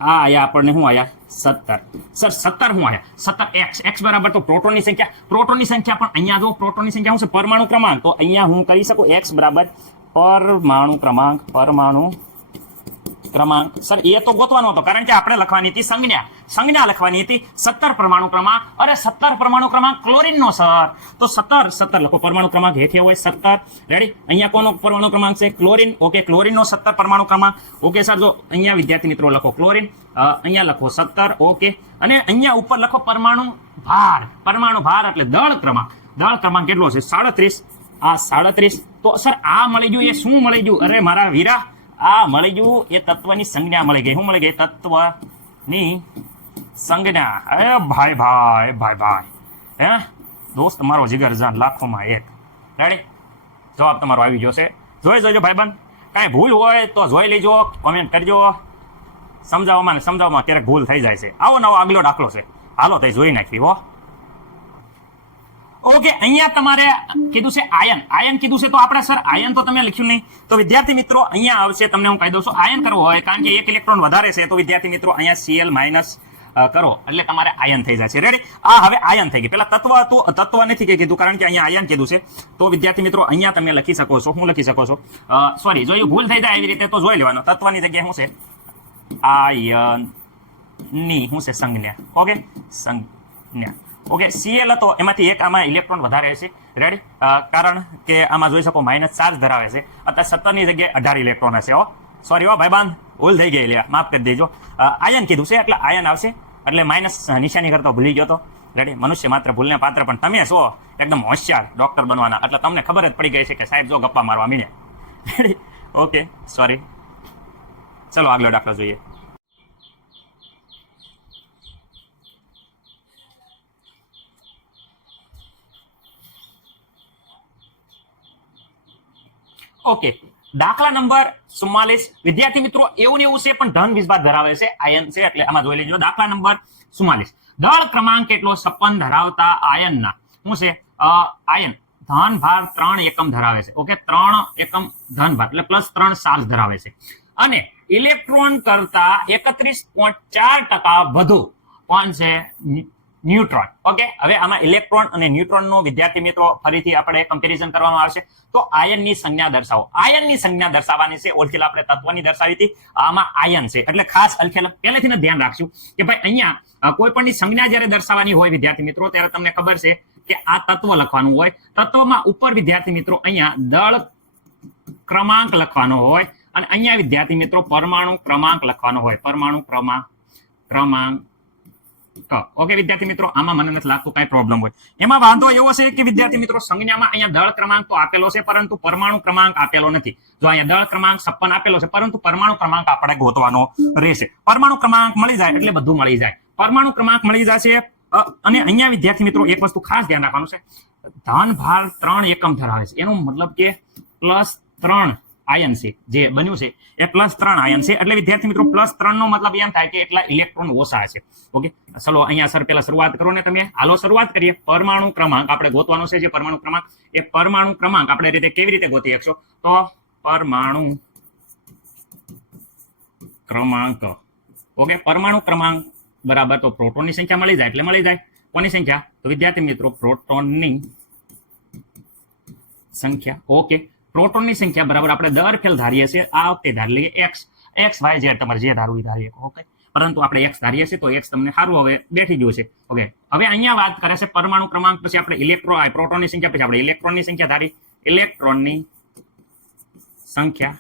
આયા આપણને શું આયા? 17. સર 17 શું આયા? 17 x બરાબર તો પ્રોટોનની સંખ્યા પણ અહીંયા જો પ્રોટોનની સંખ્યા શું છે? પરમાણુ ક્રમાંક. તો અહીંયા હું કરી શકું x બરાબર પરમાણુ ક્રમાંક. સર એ તો ગોતવાનો હતો, કારણ કે આપણે લખવાની હતી સંજ્ઞા લખવાની હતી. 17 પરમાણુ ક્રમાંક. અરે 17 પરમાણુ ક્રમાંક ક્લોરીનનો સર. તો 17 લખો. પરમાણુ ક્રમાંક હેઠે હોય 17. રેડી? અહીંયા કોનો પરમાણુ ક્રમાંક છે? ક્લોરીન. ઓકે, ક્લોરીનનો 17 પરમાણુ ક્રમાંક. ઓકે સર, જો અહીંયા વિદ્યાર્થી મિત્રો લખો ક્લોરીન, અહીંયા લખો 17. ઓકે, અને અહીંયા ઉપર લખો પરમાણુ ભાર એટલે દળ ક્રમાંક કેટલો છે? 37. આ 37. તો સર આ મળી ગયું. એ શું મળી ગયું? અરે મારા વીરા, આ મળી ગયું એ તત્વની સંજ્ઞા મળી ગઈ. શું મળી ગઈ? તત્વની સંજ્ઞા. અરે ભાઈ હે દોસ્ત, તમારો જીગરજાન લાખોમાં એક. રેડી? જવાબ તમારો આવી ગયો છે. જોઈ જોજો ભાઈબંધ. કાંઈ ભૂલ હોય તો જોઈ લેજો, કોમેન્ટ કરજો. સમજાવવામાં ક્યારેક ભૂલ થઈ જાય છે. આવો નવો આગલો દાખલો છે, હાલો તે જોઈ નાખી. ઓકે, અહીંયા તમારે કીધું છે આયન કીધું છે, તો આપણે સર આયન તો તમે લખ્યું નહીં. તો વિદ્યાર્થી મિત્રો અહીંયા આવશે, તમને હું કહી દઉં છું. આયન કરવો હોય, કારણ કે 1 ઇલેક્ટ્રોન વધારે છે, તો વિદ્યાર્થી મિત્રો અહીંયા Cl માઇનસ કરો એટલે તમારે આયન થઈ જાય છે. રેડી? આ હવે આયન થઈ ગઈ. પેલા તત્વ નથી કીધું, કારણ કે અહીંયા આયન કીધું છે. તો વિદ્યાર્થી મિત્રો અહીંયા તમે લખી શકો છો. હું લખી શકો છો? સોરી, જો ભૂલ થઈ જાય એવી રીતે તો જોઈ લેવાનો. તત્વની જગ્યાએ શું છે? આયનની શું છે? સંજ્ઞા. ઓકે, સંજ્ઞા. ઓકે, Cl હતો, એમાંથી એક આમાં ઇલેક્ટ્રોન વધારે છે. રેડી? કારણ કે આમાં જોઈ શકો માઇનસ ચાર્જ ધરાવે છે. અત્યારે 17 ની જગ્યાએ 18 ઇલેક્ટ્રોન હશે. સોરી ભાઈબાંધ, ભૂલ થઈ ગઈ, માફ કરી દેજો. આયન કીધું છે એટલે આયન આવશે. એટલે માઇનસ નિશાની કરતો ભૂલી ગયો તો. રેડી? મનુષ્ય માત્ર ભૂલને પાત્ર, પણ તમે છો એકદમ હોશિયાર ડોક્ટર બનવાના, એટલે તમને ખબર જ પડી ગઈ છે કે સાહેબ જો ગપ્પા મારવા મીને. રેડી? Okay, sorry. ચલો આગલો દાખલો જોઈએ. ઓકે, દાખલા નંબર 44 વિદ્યાર્થી મિત્રો એવું ને એવું છે પણ ધન વીજભાર ધરાવે છે આયન છે એટલે આમાં જોઈ લેજો દાખલા નંબર 44 દળ ક્રમાંક કેટલો 56 ધરાવતા આયનના શું છે આયન ધન ભાર 3 એકમ ધરાવે છે ઓકે 3 એકમ ધન ભાર એટલે +3 ચાર્જ ધરાવે છે અને ઇલેક્ટ્રોન કરતા 31.4% વધુ કોણ છે ન્યુટ્રોન ઓકે હવે આમાં ઇલેક્ટ્રોન અને ન્યુટ્રોનનો વિદ્યાર્થી મિત્રો ફરીથી આપણે કમ્પેરિઝન કરવામાં આવશે તો આયનની સંજ્ઞા દર્શાવો આયનની સંજ્ઞા દર્શાવવાની છે ઓળખેલા આપણે તત્વની દર્શાવી હતી આમાં આયન છે એટલે ખાસ અલખેલા પહેલેથી ધ્યાન રાખશું કે ભાઈ અહીંયા કોઈ પણની સંજ્ઞા જ્યારે દર્શાવવાની હોય વિદ્યાર્થી મિત્રો ત્યારે તમને ખબર છે કે આ તત્વ લખવાનું હોય તત્વમાં ઉપર વિદ્યાર્થી મિત્રો અહીંયા દળ ક્રમાંક લખવાનો હોય અને અહીંયા વિદ્યાર્થી મિત્રો પરમાણુ ક્રમાંક લખવાનો હોય પરમાણુ ક્રમાંક ઓકે વિદ્યાર્થી મિત્રો આમાં મને નથી લાગતું કઈ પ્રોબ્લેમ હોય એમાં વાંધો એવો છે કે વિદ્યાર્થી મિત્રો સંજ્ઞામાં અહીંયા દળ ક્રમાંક તો આપેલો છે પરંતુ પરમાણુ ક્રમાંક આપેલો નથી જો અહીંયા દળ ક્રમાંક 56 આપેલો છે પરંતુ પરમાણુ ક્રમાંક આપણે ગોતવાનો રહેશે પરમાણુ ક્રમાંક મળી જાય એટલે બધું મળી જાય પરમાણુ ક્રમાંક મળી જશે અને અહીંયા વિદ્યાર્થી મિત્રો એક વસ્તુ ખાસ ધ્યાન રાખવાનું છે ધન ભાર 3 એકમ ધરાવે છે એનો મતલબ કે +3 આયન છે જે બન્યું છે એ +3 આયન છે એટલે વિદ્યાર્થી મિત્રો +3 નો મતલબ એમ થાય કે એટલા ઇલેક્ટ્રોન ઓછા છે ઓકે ચલો અહીંયા સર પહેલા શરૂઆત કરો ને તમે હાલો શરૂઆત કરીએ પરમાણુ ક્રમાંક આપણે ગોતવાનો છે જે પરમાણુ ક્રમાંક એ પરમાણુ ક્રમાંક આપણે રીતે કેવી રીતે ગોતી શકશો તો પરમાણુ ક્રમાંક ઓકે પરમાણુ ક્રમાંક બરાબર તો પ્રોટોનની સંખ્યા મળી જાય એટલે મળી જાય કોની સંખ્યા તો વિદ્યાર્થી મિત્રો પ્રોટોનની સંખ્યા ઓકે પ્રોટોનની સંખ્યા બરાબર આપણે દર ફેલ ધારીએ છીએ આ વખતે ધારી લઈએ x y z તમારે જે ધારવું એ ધારીએ ઓકે પરંતુ આપણે x ધારીએ છીએ તો x તમને સારું હવે બેઠી ગયું છે ઓકે હવે અહીંયા વાત કરે છે પરમાણુ ક્રમાંક પછી આપણે પ્રોટોનની સંખ્યા પછી આપણે ઇલેક્ટ્રોનની સંખ્યા ધારી ઇલેક્ટ્રોનની સંખ્યા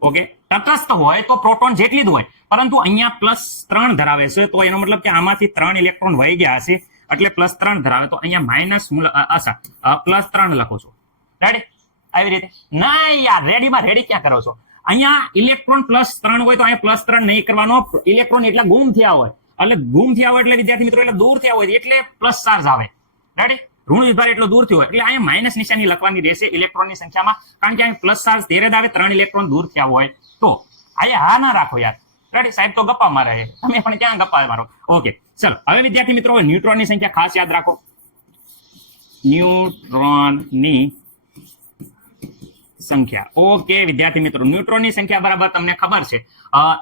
ઓકે તટસ્થ હોય તો પ્રોટોન જેટલી જ હોય પરંતુ અહીંયા +3 ધરાવે છે તો એનો મતલબ કે આમાંથી 3 ઇલેક્ટ્રોન વહી ગયા હશે એટલે +3 ધરાવે તો અહીંયા માઇનસ +3 લખો છો રેડી આવી રીતે ના યાર રેડી ક્યાં કરો છો અહીંયા ઇલેક્ટ્રોન +3 હોય તો અહીંયા +3 નહીં કરવાનો ઇલેક્ટ્રોન એટલા ગુમ થયા હોય એટલે વિદ્યાર્થી મિત્રો એટલે દૂર થયા હોય એટલે પ્લસ ચાર્જ આવે રેડી ઋણ વિભાર એટલો દૂર થયો હોય એટલે અહીંયા માઇનસ નિશાની લખવાની રહેશે ઇલેક્ટ્રોનની સંખ્યામાં કારણ કે અહીંયા પ્લસ ચાર્જ ત્યારે જ આવે 3 ઇલેક્ટ્રોન દૂર થયા હોય તો અહીંયા હા ના રાખો યાર રેડી સાહેબ તો ગપ્પા મારે તમે પણ ક્યાં ગપ્પા મારો ઓકે ચલો હવે વિદ્યાર્થી મિત્રો ન્યુટ્રોનની સંખ્યા ખાસ યાદ રાખો ન્યુટ્રોનની સંખ્યા ઓકે વિદ્યાર્થી મિત્રો ન્યુટ્રોનની સંખ્યા બરાબર તમને ખબર છે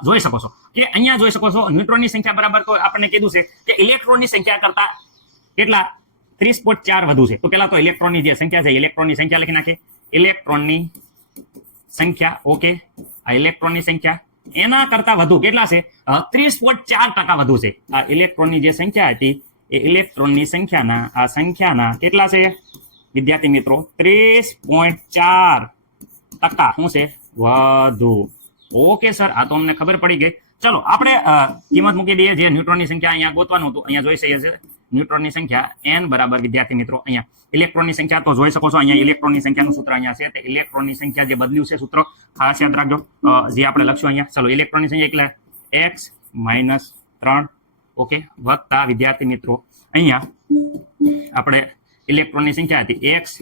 જોઈ શકો છો કે અહીંયા જોઈ શકો છો ન્યુટ્રોનની સંખ્યા બરાબર તો આપણને કીધું છે કે ઇલેક્ટ્રોનની સંખ્યા કરતા કેટલા 30.4 વધુ છે તો પેલા તો ઇલેક્ટ્રોનની જે સંખ્યા છે ઇલેક્ટ્રોનની સંખ્યા લખી નાખે ઇલેક્ટ્રોનની સંખ્યા ઓકે આ ઇલેક્ટ્રોનની સંખ્યા એના કરતા વધુ કેટલા છે 30.4% વધુ છે આ ઇલેક્ટ્રોનની જે સંખ્યા હતી એ ઇલેક્ટ્રોનની સંખ્યાના કેટલા છે વિદ્યાર્થી મિત્રો 30.4% શું છે વધુ ઓકે સર આ તો અમને ખબર પડી ગઈ ચલો આપણે કિંમત મૂકી દઈએ જે ન્યુટ્રોનની સંખ્યા અહીંયા ગોતવાનું હતું અહીંયા જોઈ શકીએ છીએ ન્યુટ્રોનની સંખ્યા n બરાબર વિદ્યાર્થી મિત્રો અહીંયા ઇલેક્ટ્રોનની સંખ્યા તો જોઈ શકો છો અહીંયા ઇલેક્ટ્રોનની સંખ્યાનું સૂત્ર અહીંયા છે તે ઇલેક્ટ્રોનની સંખ્યા જે બદલ્યું છે સૂત્ર ખાસ યાદ રાખજો જે આપણે લખશું અહીંયા ચલો ઇલેક્ટ્રોનની સંખ્યા એટલે x - 3 ઓકે વત્તા વિદ્યાર્થી મિત્રો અહીંયા આપણે ઇલેક્ટ્રોનની સંખ્યા હતી x -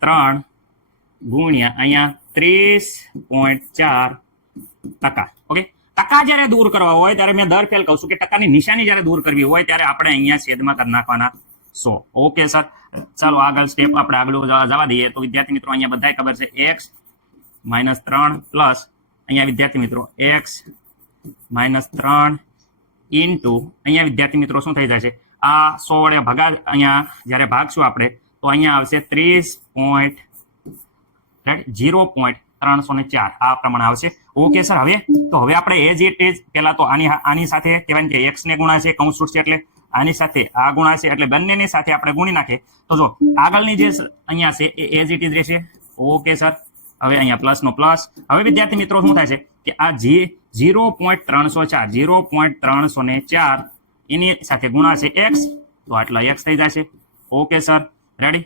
3 ગુણ્યા અહીંયા 30.4% ઓકે ટકા જ્યારે દૂર કરવા હોય ત્યારે મેં દર ફેલ કહું છું કે ટકાની નિશાની જ્યારે દૂર કરવી હોય ત્યારે આપણે અહીંયા છેદમાં કરી નાખવાના 100 ઓકે સર ચાલો આગળ સ્ટેપ આપણે આગળ જવા દઈએ તો વિદ્યાર્થી મિત્રો અહીંયા બધાય ખબર છે x - 3 પ્લસ અહીંયા વિદ્યાર્થી મિત્રો x - 3 ઇન્ટુ અહીંયા વિદ્યાર્થી મિત્રો શું થઈ જાય છે આ 100 વડે ભાગા અહીંયા જ્યારે ભાગશું આપણે તો અહીંયા આવશે 0.304 આ પ્રમાણે આવશે ઓકે સર હવે આપણે એજ ઇટ ઇઝ પહેલા તો આની સાથે કહેવાય કે x ને ગુણાશે કૌંસ છૂટશે એટલે આની સાથે આ ગુણાશે એટલે બંનેની સાથે આપણે ગુણી નાખીએ તો જો આગળની જે અહીંયા છે એ એજ ઇટ ઇઝ રહેશે ઓકે સર હવે અહીંયા પ્લસ નો પ્લસ હવે વિદ્યાર્થી મિત્રો શું થાય છે કે આ 0.304 એની સાથે ગુણાશે x તો આટલા x થઈ જશે ઓકે સર રેડી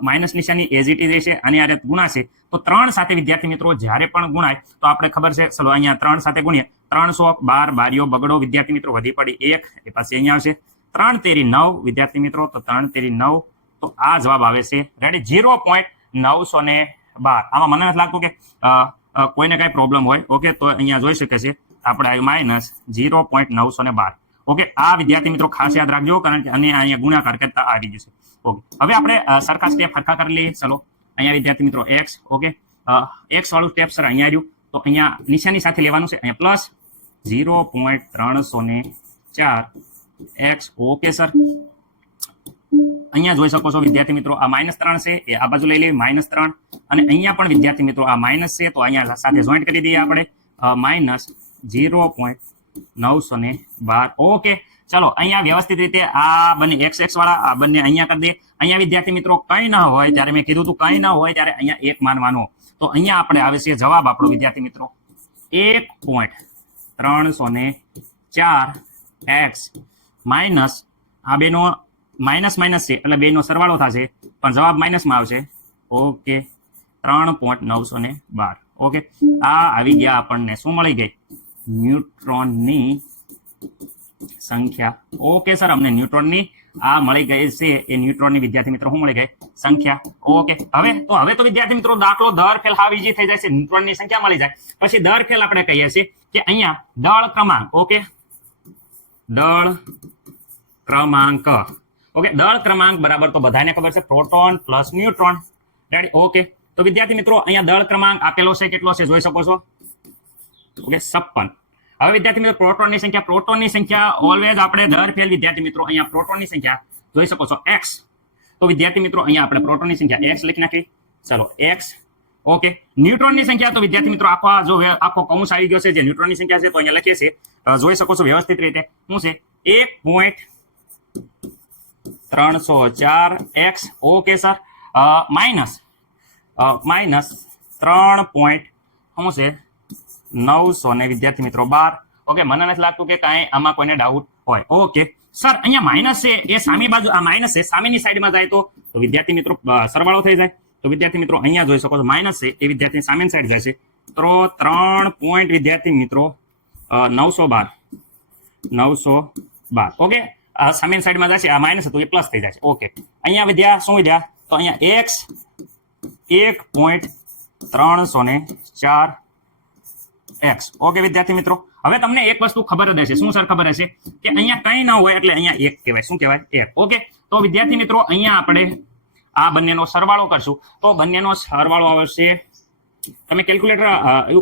માઇનસ નિશાની એજ ઇટ ઇઝ રહેશે આની આરે ગુણાશે તો 3 સાથે વિદ્યાર્થી મિત્રો જ્યારે પણ ગુણાય તો આપણે ખબર છે ચલો અહીંયા 3 સાથે ગુણીએ 312 બારીઓ બગડો વિદ્યાર્થી મિત્રો વધી પડી 1 એ પાસે અહીંયા આવશે 3 તેરી 9 વિદ્યાર્થી મિત્રો તો 3 તેરી 9 તો આ જવાબ આવે છે રેડી 0.912 12. આમાં મને નથી લાગતું કે કોઈને કઈ પ્રોબ્લેમ હોય. ઓકે, તો અહીંયા જોઈ શકે છે આપણે આવ્યું -0.912. ઓકે, આ વિદ્યાર્થી મિત્રો ખાસ યાદ રાખજો, કારણ કે અને અહીંયા ગુણાકાર કરતા આવી જશે. ઓકે, હવે આપણે સરખા સ્ટેપ હરખા કરી લઈએ. ચલો, અહીંયા વિદ્યાર્થી મિત્રો x. ઓકે, x વાળું સ્ટેપ સર અહીંયા આવ્યું, તો અહીંયા નિશાની સાથે લેવાનું છે. અહીંયા પ્લસ 0.304 x. ઓકે સર, અહીંયા જોઈ શકો છો વિદ્યાર્થી મિત્રો આ -3 છે, એ આ બાજુ લઈ લઈએ -3, અને અહીંયા પણ વિદ્યાર્થી મિત્રો આ માઇનસ છે, તો અહીંયા સાથે જોઈન્ટ કરી દઈએ આપણે -0.912. ઓકે, ચલો અહીંયા વ્યવસ્થિત રીતે આ બંને x વાળા આ બંને અહીંયા કરી દઈએ. અહીંયા વિદ્યાર્થી મિત્રો કંઈ ના હોય ત્યારે મેં કીધું તું કંઈ ના હોય ત્યારે અહીંયા 1 માનવાનો, તો અહીંયા આપણે આવે છે જવાબ આપણો વિદ્યાર્થી મિત્રો 1.304 x માઇનસ આ બેનો માઇનસ છે એટલે બેનો સરવાળો થશે, પણ જવાબ માઇનસમાં આવશે. ઓકે, 3.912. ઓકે, આ આવી ગયા આપણને શું મળી ગઈ? ન્યુટ્રોનની સંખ્યા. ઓકે સર, અમને ન્યુટ્રોનની આ મળી ગઈ છે, એ ન્યુટ્રોનની વિદ્યાર્થી મિત્રો શું મળી ગઈ? સંખ્યા. ઓકે, હવે તો વિદ્યાર્થી મિત્રો દાખલો દર ફેલ હાવ ઈઝી થઈ જાય છે. ન્યુટ્રોનની સંખ્યા મળી જાય પછી દર ફેલ આપણે કહીએ છીએ કે અહીંયા દળ ક્રમાંક. ઓકે, દળ ક્રમાંક. ઓકે, દળ ક્રમાંક બરાબર તો બધાને ખબર છે proton plus neutron. Ready? Okay, તો વિદ્યાર્થી મિત્રો અહીંયા દળ ક્રમાંક આપેલો છે, કેટલો છે જોઈ શકો છો. ઓકે, 56. હવે વિદ્યાર્થી મિત્રો પ્રોટોનની સંખ્યા ઓલવેઝ આપણે દર ફેલ વિદ્યાર્થી મિત્રો અહીંયા પ્રોટોનની સંખ્યા જોઈ શકો છો x. તો વિદ્યાર્થી મિત્રો અહીંયા આપણે પ્રોટોનની સંખ્યા x લખી નાખી. ચલો x. ઓકે, ન્યુટ્રોનની સંખ્યા તો વિદ્યાર્થી મિત્રો આખો કૌંસ આવી ગયો છે, જે ન્યુટ્રોનની સંખ્યા છે તો અહીંયા લખીએ છીએ, જોઈ શકો છો વ્યવસ્થિત રીતે. શું છે? 1.304 x. ઓકે સર, માઇનસ 3.900 વિદ્યાર્થી મિત્રો 12. ઓકે, મને નથી લાગતું કે કાંઈ આમાં કોઈને ડાઉટ હોય. ઓકે સર, અહીંયા માઇનસ છે એ સામી બાજુ, આ માઇનસ છે સામેની સાઈડમાં જાય તો વિદ્યાર્થી મિત્રો સરવાળો થઈ જાય. તો વિદ્યાર્થી મિત્રો અહીંયા જોઈ શકો છો માઇનસ છે એ વિદ્યાર્થી સામેની સાઈડ જાય છે, તો 3 પોઈન્ટ વિદ્યાર્થી મિત્રો 912. ઓકે, સામેની સાઈડમાં જશે, આ માઇનસ હતું એ પ્લસ થઈ જશે. ઓકે, અહીંયા વિદ્યા શું વિદ્યા? તો અહીંયા x 1.304 x. ઓકે વિદ્યાર્થી મિત્રો, હવે તમને એક વસ્તુ ખબર જ હશે. શું સર ખબર હશે? કે અહીંયા કંઈ ના હોય એટલે અહીંયા 1 કહેવાય. શું કહેવાય? 1. ઓકે, તો વિદ્યાર્થી મિત્રો અહીંયા આપણે આ બંનેનો સરવાળો કરશું, તો બંનેનો સરવાળો આવશે. તમે કેલ્ક્યુલેટર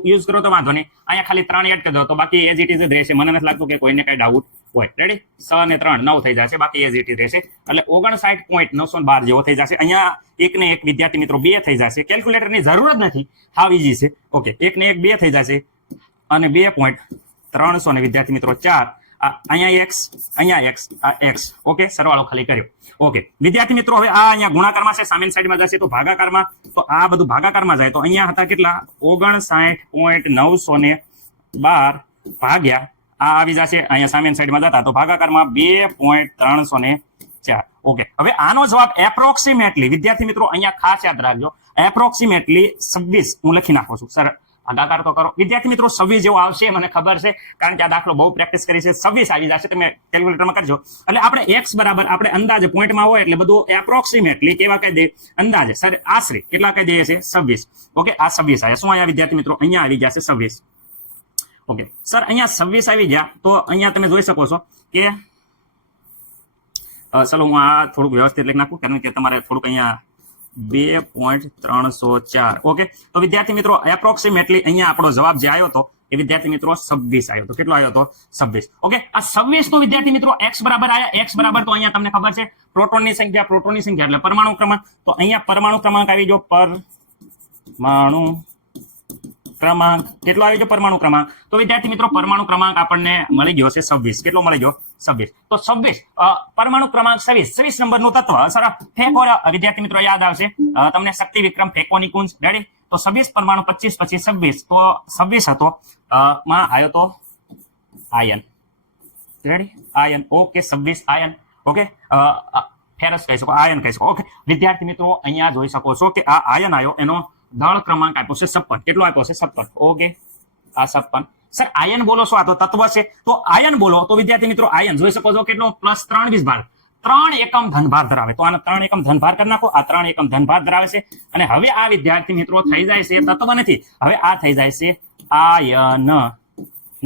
યુઝ કરો તો વાંધો નહીં, અહીંયા ખાલી 3 એડ કરી દો તો બાકી એઝ ઇટ ઇઝ જ રહેશે. મને નથી લાગતું કે કોઈને કઈ ડાઉટ હોય. રેડી? 6 ને 3 9 થઈ જશે, બાકી એઝ ઇટ ઇઝ રહેશે. એટલે 59.912 જેવો થઈ જશે. અહીંયા 1 ને 1 વિદ્યાર્થી મિત્રો 2 થઈ જશે. કેલ્ક્યુલેટરની જરૂર જ નથી, હાવ ઈઝી છે. ઓકે, 1 ને 1 2 થઈ જશે, અને 2.300 ને વિદ્યાર્થી મિત્રો 4. અહીંયા x, અહીંયા x, આ x. ઓકે, સરવાળો ખાલી કર્યો. ઓકે વિદ્યાર્થી મિત્રો, હવે આ અહીંયા ગુણાકારમાં છે, સામેની સાઈડમાં જશે તો ભાગાકારમાં, તો આ બધું ભાગાકારમાં જાય તો અહીંયા હતા કેટલા? 59.912 ભાગ્યા આ આવી જશે, અહીંયા સામેની સાઈડમાં જતા તો ભાગાકારમાં 2.304. ઓકે, હવે આનો જવાબ એપ્રોક્સિમેટલી વિદ્યાર્થી મિત્રો અહીંયા ખાસ યાદ રાખજો, એપ્રોક્સિમેટલી 26 હું લખી નાખું છું. સર ભાગાકાર તો કરો વિદ્યાર્થી મિત્રો, 26 જેવો આવશે મને ખબર છે, કારણ કે આ દાખલો બહુ પ્રેક્ટિસ કરી છે. 26 આવી જશે, તમે કેલ્ક્યુલેટરમાં કરજો. એટલે આપણે x બરાબર આપણે અંદાજે પોઈન્ટમાં હોય એટલે બધું એપ્રોક્સિમેટલી કેવા કહી દે, અંદાજે સર આશરે કેટલા કહી દઈએ છે? 26. ઓકે, આ 26 આવ્યા. શું અહીંયા વિદ્યાર્થી મિત્રો? અહીંયા આવી ગયા છે 26. ઓકે સર, અહીંયા 26 આવી ગયા, તો અહીંયા તમે જોઈ શકો છો કે ચલો હું આ થોડુંક વ્યવસ્થિત લખી નાખું, કારણ કે તમારે થોડુંક અહીંયા 2.304. ઓકે, તો વિદ્યાર્થી મિત્રો એપ્રોક્સિમેટલી અહીંયા આપણો જવાબ જે આવ્યો હતો એ વિદ્યાર્થી મિત્રો 26 આવ્યો હતો. કેટલો આવ્યો હતો? 26. ઓકે, આ 26 તો વિદ્યાર્થી મિત્રો x બરાબર આવ્યા. x બરાબર તો અહીંયા તમને ખબર છે પ્રોટોનની સંખ્યા એટલે પરમાણુ ક્રમાંક. તો અહીંયા પરમાણુ ક્રમાંક આવી ગયો, પરમાણુ ક્રમાંક કેટલો આવી ગયો? પરમાણુ ક્રમાંક. તો વિદ્યાર્થી મિત્રો પરમાણુ ક્રમાંક આપણને મળી ગયો છે 26. કેટલો મળી ગયો? 26. તો 26 પરમાણુ ક્રમાંક 26 નંબરનું તત્વ. સર ફેંકો વિદ્યાર્થી મિત્રો યાદ આવશે તમને, શક્તિ વિક્રમ ફેંકોની કુંજ. રેડી? તો 26 પરમાણુ 25 પછી 26, તો 26 હતો માં આવ્યો તો ion. Ready? Ion. Okay, 26 ion. Okay, ferrous કહી શકો, આયન કહી શકો. ઓકે વિદ્યાર્થી મિત્રો, અહીંયા જોઈ શકો છો કે આ આયન આવ્યો, એનો દળ ક્રમાંક આપ્યો છે 56. કેટલો આપ્યો છે? 56. ઓકે, આ 56. સર આયન બોલો છો? આ તો તત્વ છે, તો આયન બોલો તો વિદ્યાર્થી મિત્રો આયન જોઈ શકો છો કેટલો? +23 ભાગ. 3 એકમ ધનભાર ધરાવે. તો આને 3 એકમ ધનભાર કરી નાખો. આ 3 એકમ ધનભાર ધરાવે છે. અને હવે આ વિદ્યાર્થી મિત્રો થઈ જાય છે તત્વ નથી, હવે આ થઈ જાય છે આયન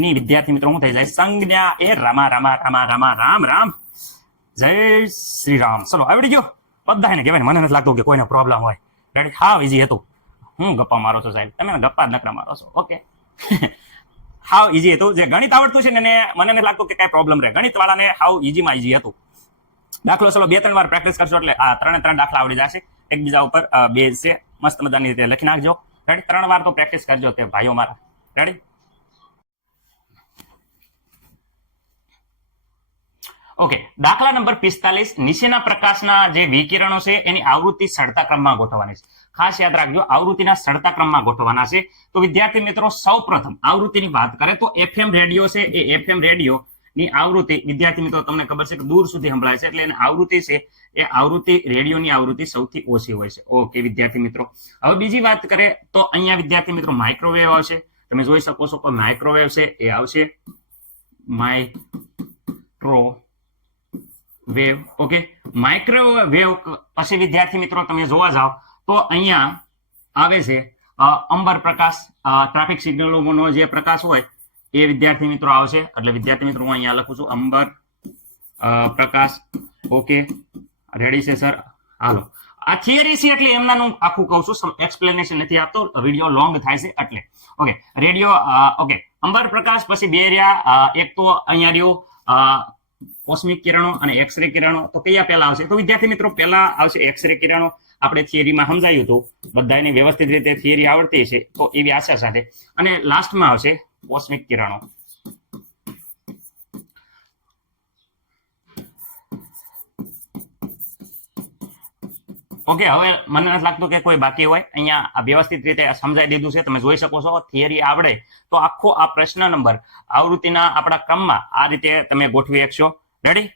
ની વિદ્યાર્થી મિત્રો શું થઈ જાય સંજ્ઞા. એ રામા રામા રામા રામા રામ રામ જય શ્રી રામ. ચલો આવડી ગયો બધાને. કહેવાય મને નથી લાગતું કે કોઈને પ્રોબ્લેમ હોય. રેડી? હા ઈઝી હતું. હું ગપ્પા મારો છો સાહેબ, તમે ગપ્પા જ નકરા મારો છો. ઓકે હાવ ઈઝી હતું. જે ગણિત આવડતું છે ને મને નથી લાગતું કે કઈ પ્રોબ્લેમ રહે. ગણિત વાળાને હાવ ઈઝીમાં ઈઝી હતું. દાખલો ચલો 2-3 વાર પ્રેક્ટિસ કરશો એટલે આ 3 દાખલા આવડી જશે. એકબીજા ઉપર બેઝ છે, મસ્ત મજાની રીતે લખી નાખજો. રેડી? 3 વાર તો પ્રેક્ટિસ કરજો તે ભાઈઓ મારા. રેડી? ઓકે, દાખલા નંબર 45. નીચેના પ્રકાશના જે વિકિરણો છે એની આવૃત્તિ સળતા ક્રમમાં ગોઠવવાની છે. ખાસ યાદ રાખજો, આવૃત્તિના સળતા ક્રમમાં ગોઠવવાના છે. તો વિદ્યાર્થી મિત્રો સૌપ્રથમ આવૃત્તિની વાત કરે તો FM રેડિયો છે, એ FM રેડિયો ની આવૃત્તિ વિદ્યાર્થી મિત્રો તમને ખબર છે કે દૂર સુધી સંભળાય છે, એટલે એની આવૃત્તિ છે એ આવૃત્તિ રેડિયોની આવૃત્તિ સૌથી ઓછી હોય છે. ઓકે વિદ્યાર્થી મિત્રો, હવે બીજી વાત કરે તો અહીંયા વિદ્યાર્થી મિત્રો માઇક્રોવેવ આવશે. તમે જોઈ શકો છો કે માઇક્રોવેવ છે એ આવશે માઇક્રોવેવ. ઓકે, માઇક્રોવેવ પછી વિદ્યાર્થી મિત્રો તમે જોવા જાઓ તો અહીંયા આવે છે અંબર પ્રકાશ. ટ્રાફિક સિગ્નલોનો જે પ્રકાશ હોય એ વિદ્યાર્થી મિત્રો આવશે. એટલે વિદ્યાર્થી મિત્રો હું અહીંયા લખું છું અંબર પ્રકાશ. ઓકે રેડી છે સર? હાલો, આ થિયરી છે એટલે એમનાનું આખું કહું છું, એક્સપ્લેનેશન નથી આપતો, વિડીયો લોંગ થાય છે એટલે. Okay radio. ઓકે અંબર પ્રકાશ પછી બે રહ્યા. એક તો અહીંયા રહ્યો કોસ્મિક કિરણો અને એક્સરે કિરણો. તો કયા પહેલા આવશે? તો વિદ્યાર્થી મિત્રો પહેલા આવશે એક્સરે કિરણો. આપણે થિયરીમાં સમજાયું હતું, બધાને વ્યવસ્થિત રીતે થિયરી આવડતી છે તો એવી આશા સાથે. અને લાસ્ટમાં આવશે કોસ્મિક કિરણો. ઓકે, હવે મને નથી લાગતું કે કોઈ બાકી હોય. અહીંયા વ્યવસ્થિત રીતે સમજાઈ દીધું છે, તમે જોઈ શકો છો. થિયરી આવડે તો આખો આ પ્રશ્ન નંબર આવૃત્તિના આપણા ક્રમમાં આ રીતે તમે ગોઠવી શકશો. રેડી?